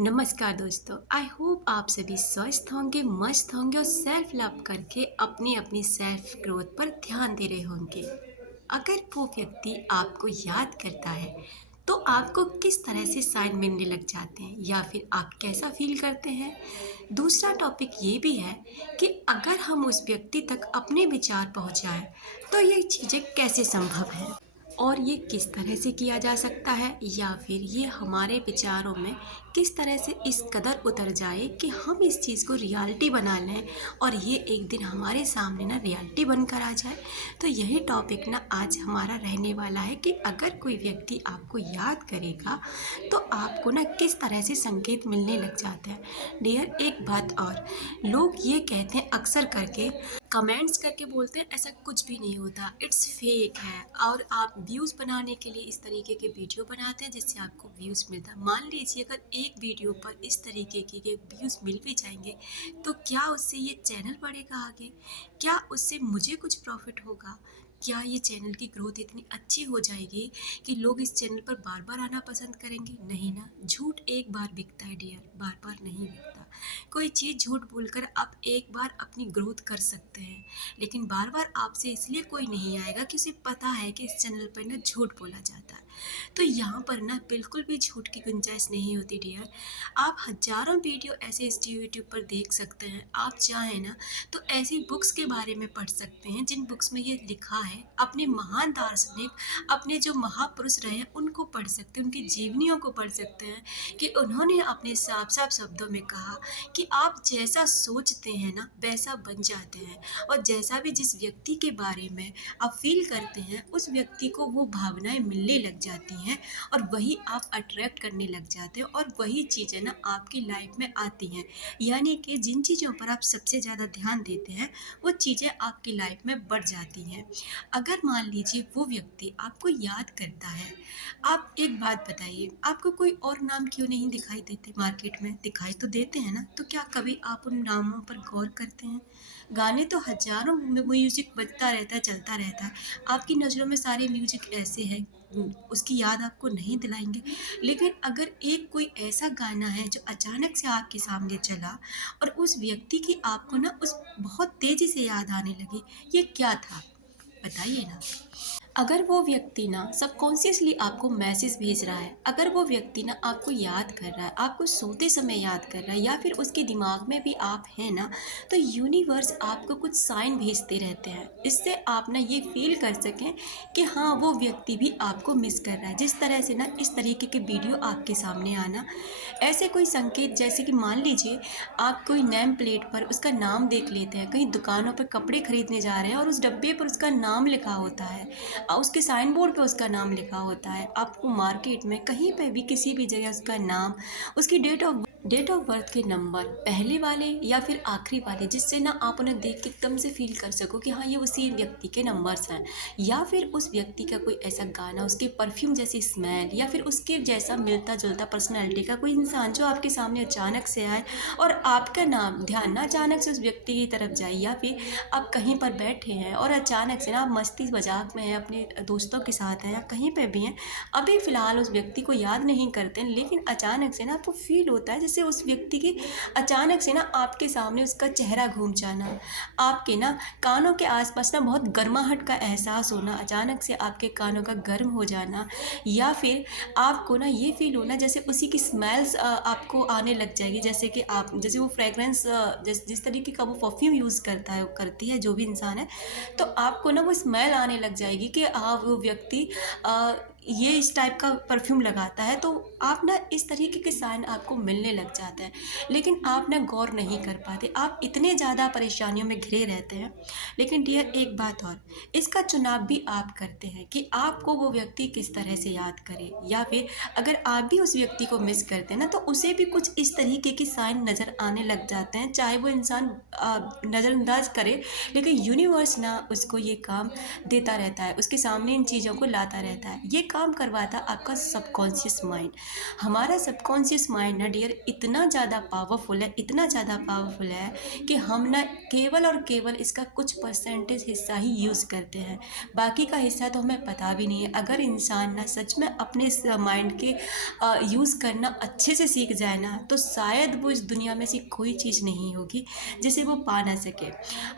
नमस्कार दोस्तों। I hope आप सभी स्वस्थ होंगे, मस्त होंगे और सेल्फ लव करके अपनी अपनी सेल्फ ग्रोथ पर ध्यान दे रहे होंगे। अगर वो व्यक्ति आपको याद करता है तो आपको किस तरह से साइन मिलने लग जाते हैं या फिर आप कैसा फील करते हैं। दूसरा टॉपिक ये भी है कि अगर हम उस व्यक्ति तक अपने विचार पहुंचाएं तो ये चीज़ें कैसे संभव हैं और ये किस तरह से किया जा सकता है या फिर ये हमारे विचारों में किस तरह से इस कदर उतर जाए कि हम इस चीज़ को रियलिटी बना लें और ये एक दिन हमारे सामने ना रियलिटी बनकर आ जाए। तो यही टॉपिक ना आज हमारा रहने वाला है कि अगर कोई व्यक्ति आपको याद करेगा तो आपको ना किस तरह से संकेत मिलने लग जाता है। डियर, एक बात और, लोग ये कहते हैं अक्सर करके, कमेंट्स करके बोलते हैं ऐसा कुछ भी नहीं होता, इट्स फेक है। और आप व्यूज़ बनाने के लिए इस तरीके के वीडियो बनाते हैं जिससे आपको व्यूज़ मिलता है। मान लीजिए अगर एक वीडियो पर इस तरीके के व्यूज़ मिल भी जाएंगे तो क्या उससे ये चैनल बढ़ेगा आगे? क्या उससे मुझे कुछ प्रॉफिट होगा? क्या ये चैनल की ग्रोथ इतनी अच्छी हो जाएगी कि लोग इस चैनल पर बार बार आना पसंद करेंगे? नहीं ना। झूठ एक बार बिकता है डियर, बार बार नहीं बिकता। कोई चीज़ झूठ बोलकर आप एक बार अपनी ग्रोथ कर सकते हैं, लेकिन बार बार आपसे इसलिए कोई नहीं आएगा कि उसे पता है कि इस चैनल पर ना झूठ बोला जाता है। तो यहाँ पर ना बिल्कुल भी झूठ की गुंजाइश नहीं होती डियर। आप हजारों वीडियो ऐसे इस यूट्यूब पर देख सकते हैं। आप चाहें ना तो ऐसी बुक्स के बारे में पढ़ सकते हैं जिन बुक्स में ये लिखा है। अपने महान दार्शनिक, अपने जो महापुरुष रहे हैं उनको पढ़ सकते हैं, उनकी जीवनियों को पढ़ सकते हैं कि उन्होंने अपने साफ साफ शब्दों में कहा कि आप जैसा सोचते हैं ना वैसा बन जाते हैं, और जैसा भी जिस व्यक्ति के बारे में आप फील करते हैं उस व्यक्ति को वो भावनाएं मिलने लग जाती हैं और वही आप अट्रैक्ट करने लग जाते हैं और वही चीज़ें ना आपकी लाइफ में आती हैं। यानी कि जिन चीज़ों पर आप सबसे ज़्यादा ध्यान देते हैं वो चीज़ें आपकी लाइफ में बढ़ जाती हैं। अगर मान लीजिए वो व्यक्ति आपको याद करता है, आप एक बात बताइए, आपको कोई और नाम क्यों नहीं दिखाई देते? मार्केट में दिखाई तो देते हैं ना, तो क्या कभी आप उन नामों पर गौर करते हैं? गाने तो हजारों म्यूजिक बजता रहता है, चलता रहता है। आपकी नज़रों में सारे म्यूजिक ऐसे हैं, उसकी याद आपको नहीं दिलाएंगे। लेकिन अगर एक कोई ऐसा गाना है जो अचानक से आपके सामने चला और उस व्यक्ति की आपको ना उस बहुत तेजी से याद आने लगी, ये क्या था? बताइए ना। अगर वो व्यक्ति ना सबकॉन्शियसली आपको मैसेज भेज रहा है, अगर वो व्यक्ति ना आपको याद कर रहा है, आपको सोते समय याद कर रहा है, या फिर उसके दिमाग में भी आप हैं ना, तो यूनिवर्स आपको कुछ साइन भेजते रहते हैं। इससे आप ना ये फील कर सकें कि हाँ वो व्यक्ति भी आपको मिस कर रहा है। जिस तरह से ना इस तरीके के वीडियो आपके सामने आना, ऐसे कोई संकेत, जैसे कि मान लीजिए आप कोई नेम प्लेट पर उसका नाम देख लेते हैं, कहीं दुकानों पर कपड़े खरीदने जा रहे हैं और उस डब्बे पर उसका नाम लिखा होता है, उसके साइन बोर्ड पे उसका नाम लिखा होता है। आपको मार्केट में कहीं पे भी किसी भी जगह उसका नाम, उसकी डेट ऑफ बर्थ के नंबर, पहले वाले या फिर आखिरी वाले, जिससे ना आप उन्हें देख के एकदम से फील कर सको कि हाँ ये उसी व्यक्ति के नंबर्स हैं। या फिर उस व्यक्ति का कोई ऐसा गाना, उसके परफ्यूम जैसी स्मेल, या फिर उसके जैसा मिलता जुलता पर्सनैलिटी का कोई इंसान जो आपके सामने अचानक से आए और आपका नाम ध्यान ना अचानक से उस व्यक्ति की तरफ जाए। या फिर आप कहीं पर बैठे हैं और अचानक से ना आप मस्ती मजाक में हैं, अपने दोस्तों के साथ हैं या कहीं पे भी हैं, अभी फ़िलहाल उस व्यक्ति को याद नहीं करते हैं, लेकिन अचानक से ना आपको फील होता है जैसे उस व्यक्ति की अचानक से ना आपके सामने उसका चेहरा घूम जाना, आपके ना कानों के आसपास ना बहुत गर्माहट का एहसास होना, अचानक से आपके कानों का गर्म हो जाना, या फिर आपको ना ये फील होना जैसे उसी की स्मेल्स आपको आने लग जाएगी। जैसे कि आप, जैसे वो फ्रेगरेंस, जिस तरीके का वो परफ्यूम यूज़ करता है, करती है जो भी इंसान है, तो आपको ना वो स्मेल आने लग जाएगी कि वो व्यक्ति ये इस टाइप का परफ्यूम लगाता है। तो आप ना इस तरीके के साइन आपको मिलने लग जाते हैं, लेकिन आप ना गौर नहीं कर पाते, आप इतने ज़्यादा परेशानियों में घिरे रहते हैं। लेकिन डियर एक बात और, इसका चुनाव भी आप करते हैं कि आपको वो व्यक्ति किस तरह से याद करे। या फिर अगर आप भी उस व्यक्ति को मिस करते हैं ना, तो उसे भी कुछ इस तरीके के साइन नज़र आने लग जाते हैं, चाहे वो इंसान नज़रअंदाज करे, लेकिन यूनिवर्स ना उसको ये काम देता रहता है, उसके सामने इन चीज़ों को लाता रहता है। ये काम करवाता आपका सबकॉन्शियस माइंड। हमारा सबकॉन्शियस माइंड ना डियर इतना ज़्यादा पावरफुल है, इतना ज़्यादा पावरफुल है कि हम ना केवल और केवल इसका कुछ परसेंटेज हिस्सा ही यूज़ करते हैं। बाकी का हिस्सा तो हमें पता भी नहीं है। अगर इंसान ना सच में अपने इस माइंड के यूज़ करना अच्छे से सीख जाए ना, तो शायद वो इस दुनिया में ऐसी कोई चीज़ नहीं होगी जिसे वो पा ना सके।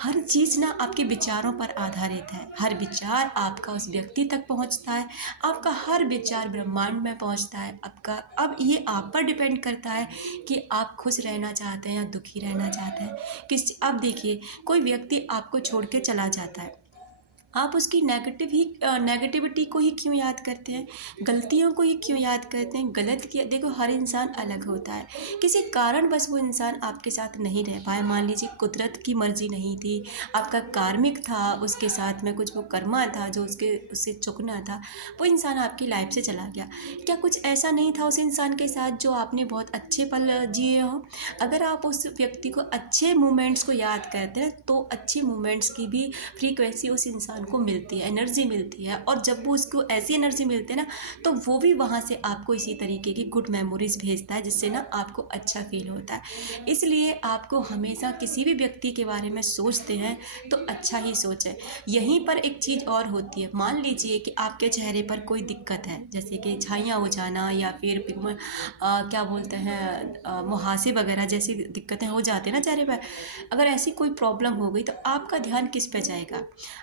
हर चीज़ ना आपके विचारों पर आधारित है। हर विचार आपका उस व्यक्ति तक पहुंचता है, आपका हर विचार ब्रह्मांड में पहुंचता है। आपका अब ये आप पर डिपेंड करता है कि आप खुश रहना चाहते हैं या दुखी रहना चाहते हैं। अब देखिए, कोई व्यक्ति आपको छोड़ के चला जाता है, आप उसकी नेगेटिविटी को ही क्यों याद करते हैं, गलतियों को ही क्यों याद करते हैं। गलत किया, देखो हर इंसान अलग होता है। किसी कारण बस वो इंसान आपके साथ नहीं रह पाया, मान लीजिए कुदरत की मर्जी नहीं थी, आपका कार्मिक था, उसके साथ में कुछ वो कर्मा था जो उससे चुकना था, वो इंसान आपकी लाइफ से चला गया। क्या कुछ ऐसा नहीं था उस इंसान के साथ जो आपने बहुत अच्छे पल जिए हो? अगर आप उस व्यक्ति को अच्छे मोमेंट्स को याद करते हैं तो अच्छे मोमेंट्स की भी फ्रीक्वेंसी उस इंसान को मिलती है, एनर्जी मिलती है। और जब वो उसको ऐसी एनर्जी मिलती है ना, तो वो भी वहाँ से आपको इसी तरीके की गुड मेमोरीज भेजता है, जिससे ना आपको अच्छा फील होता है। इसलिए आपको हमेशा किसी भी व्यक्ति के बारे में सोचते हैं तो अच्छा ही सोचें। यहीं पर एक चीज़ और होती है, मान लीजिए कि आपके चेहरे पर कोई दिक्कत है, जैसे कि झाइयाँ हो जाना या फिर क्या बोलते हैं, मुहासे वगैरह जैसी दिक्कतें हो जाती हैं ना चेहरे पर। अगर ऐसी कोई प्रॉब्लम हो गई तो आपका ध्यान किस पे जाएगा?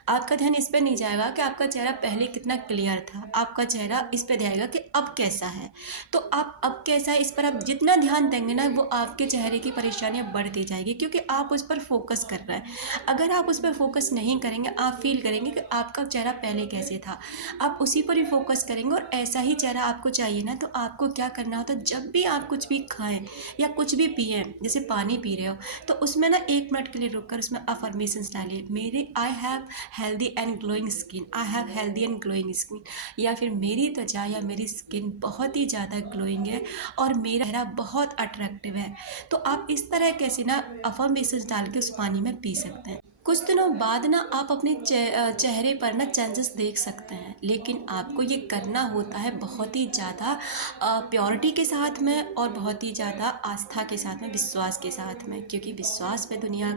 आपका ध्यान इस पे नहीं जाएगा कि आपका चेहरा पहले कितना क्लियर था, आपका चेहरा इस पे जाएगा कि अब कैसा है। तो आप अब कैसा है इस पर आप जितना ध्यान देंगे ना, वो आपके चेहरे की परेशानियाँ बढ़ती जाएगी, क्योंकि आप उस पर फोकस कर रहे हैं। अगर आप उस पर फोकस नहीं करेंगे, आप फील करेंगे कि आपका चेहरा पहले कैसे था, आप उसी पर ही फोकस करेंगे और ऐसा ही चेहरा आपको चाहिए ना। तो आपको क्या करना होता है, जब भी आप कुछ भी खाएं या कुछ भी पिए, जैसे पानी पी रहे हो, तो उसमें ना 1 मिनट के लिए रुक कर उसमें अफर्मेशंस डालिए, मेरे I have healthy and glowing skin, I have healthy and glowing skin, या फिर मेरी त्वचा या मेरी स्किन बहुत ही ज़्यादा ग्लोइंग है और मेरा चेहरा बहुत अट्रैक्टिव है। तो आप इस तरह कैसे ना अफर्मेशंस डाल के उस पानी में पी सकते हैं। कुछ दिनों बाद ना आप अपने चेहरे पर ना चेंजेस देख सकते हैं, लेकिन आपको ये करना होता है बहुत ही ज़्यादा प्योरिटी के साथ में और बहुत ही ज़्यादा आस्था के साथ में, विश्वास के साथ में, क्योंकि विश्वास पे दुनिया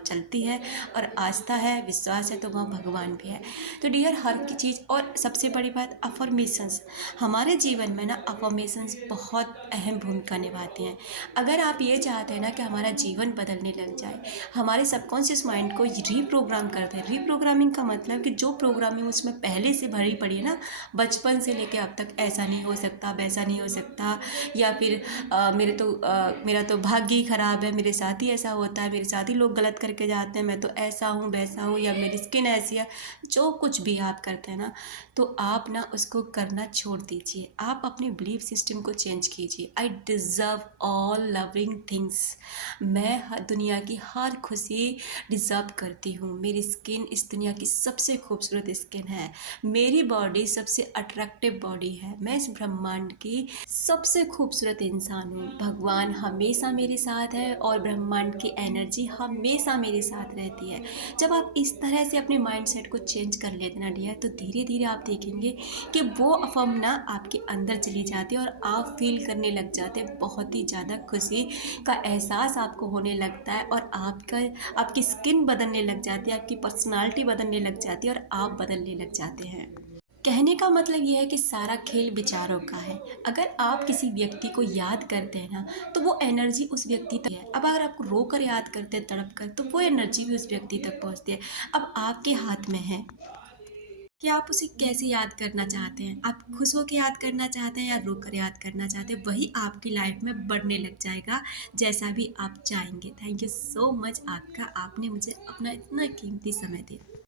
चलती है और आस्था है, विश्वास है तो वहाँ भगवान भी है। तो डियर हर की चीज़, और सबसे बड़ी बात अफर्मेशंस, हमारे जीवन में ना अफर्मेशंस बहुत अहम भूमिका निभाती हैं। अगर आप ये चाहते हैं ना कि हमारा जीवन बदलने लग जाए, हमारे सबकॉन्शियस माइंड को रीप्रोग्राम करते हैं। रीप्रोग्रामिंग का मतलब कि जो प्रोग्रामिंग उसमें पहले से भरी पड़ी है ना, बचपन से लेके अब तक, ऐसा नहीं हो सकता, वैसा नहीं हो सकता, या फिर मेरा तो भाग्य ही खराब है, मेरे साथ ही ऐसा होता है, मेरे साथ ही लोग गलत करके जाते हैं, मैं तो ऐसा हूँ वैसा हूँ, या मेरी स्किन ऐसी है। जो कुछ भी आप करते हैं ना, तो आप ना उसको करना छोड़ दीजिए, आप अपने बिलीफ सिस्टम को चेंज कीजिए। I deserve all loving things, मैं दुनिया की हर खुशी डिज़र्व करती हूँ। मेरी स्किन इस दुनिया की सबसे खूबसूरत स्किन है, मेरी बॉडी सबसे अट्रैक्टिव बॉडी है, मैं इस ब्रह्मांड की सबसे खूबसूरत इंसान हूँ। भगवान हमेशा मेरे साथ है और ब्रह्मांड की एनर्जी हमेशा मेरे साथ रहती है। जब आप इस तरह से अपने माइंडसेट को चेंज कर लेते ना डियर, तो धीरे धीरे आप देखेंगे कि वो अफर्म ना आपके अंदर चली जाती है और आप फील करने लग जाते हैं बहुत ही ज़्यादा खुशी का एहसास आपको होने लगता है, और आपकी स्किन बदलने लग जाती है, आपकी पर्सनालिटी बदलने लग जाती है और आप बदलने लग जाते हैं। कहने का मतलब ये है कि सारा खेल विचारों का है। अगर आप किसी व्यक्ति को याद करते हैं ना, तो वो एनर्जी उस व्यक्ति तक है। अब अगर आप रो कर याद करते हैं, तड़प कर, तो वो एनर्जी भी उस व्यक्ति तक पहुंचती है। अब आपके हाथ में है कि आप उसे कैसे याद करना चाहते हैं। आप खुश होकर याद करना चाहते हैं या रो कर याद करना चाहते हैं, वही आपकी लाइफ में बढ़ने लग जाएगा, जैसा भी आप चाहेंगे। थैंक यू सो मच आपका, आपने मुझे अपना इतना कीमती समय दिया।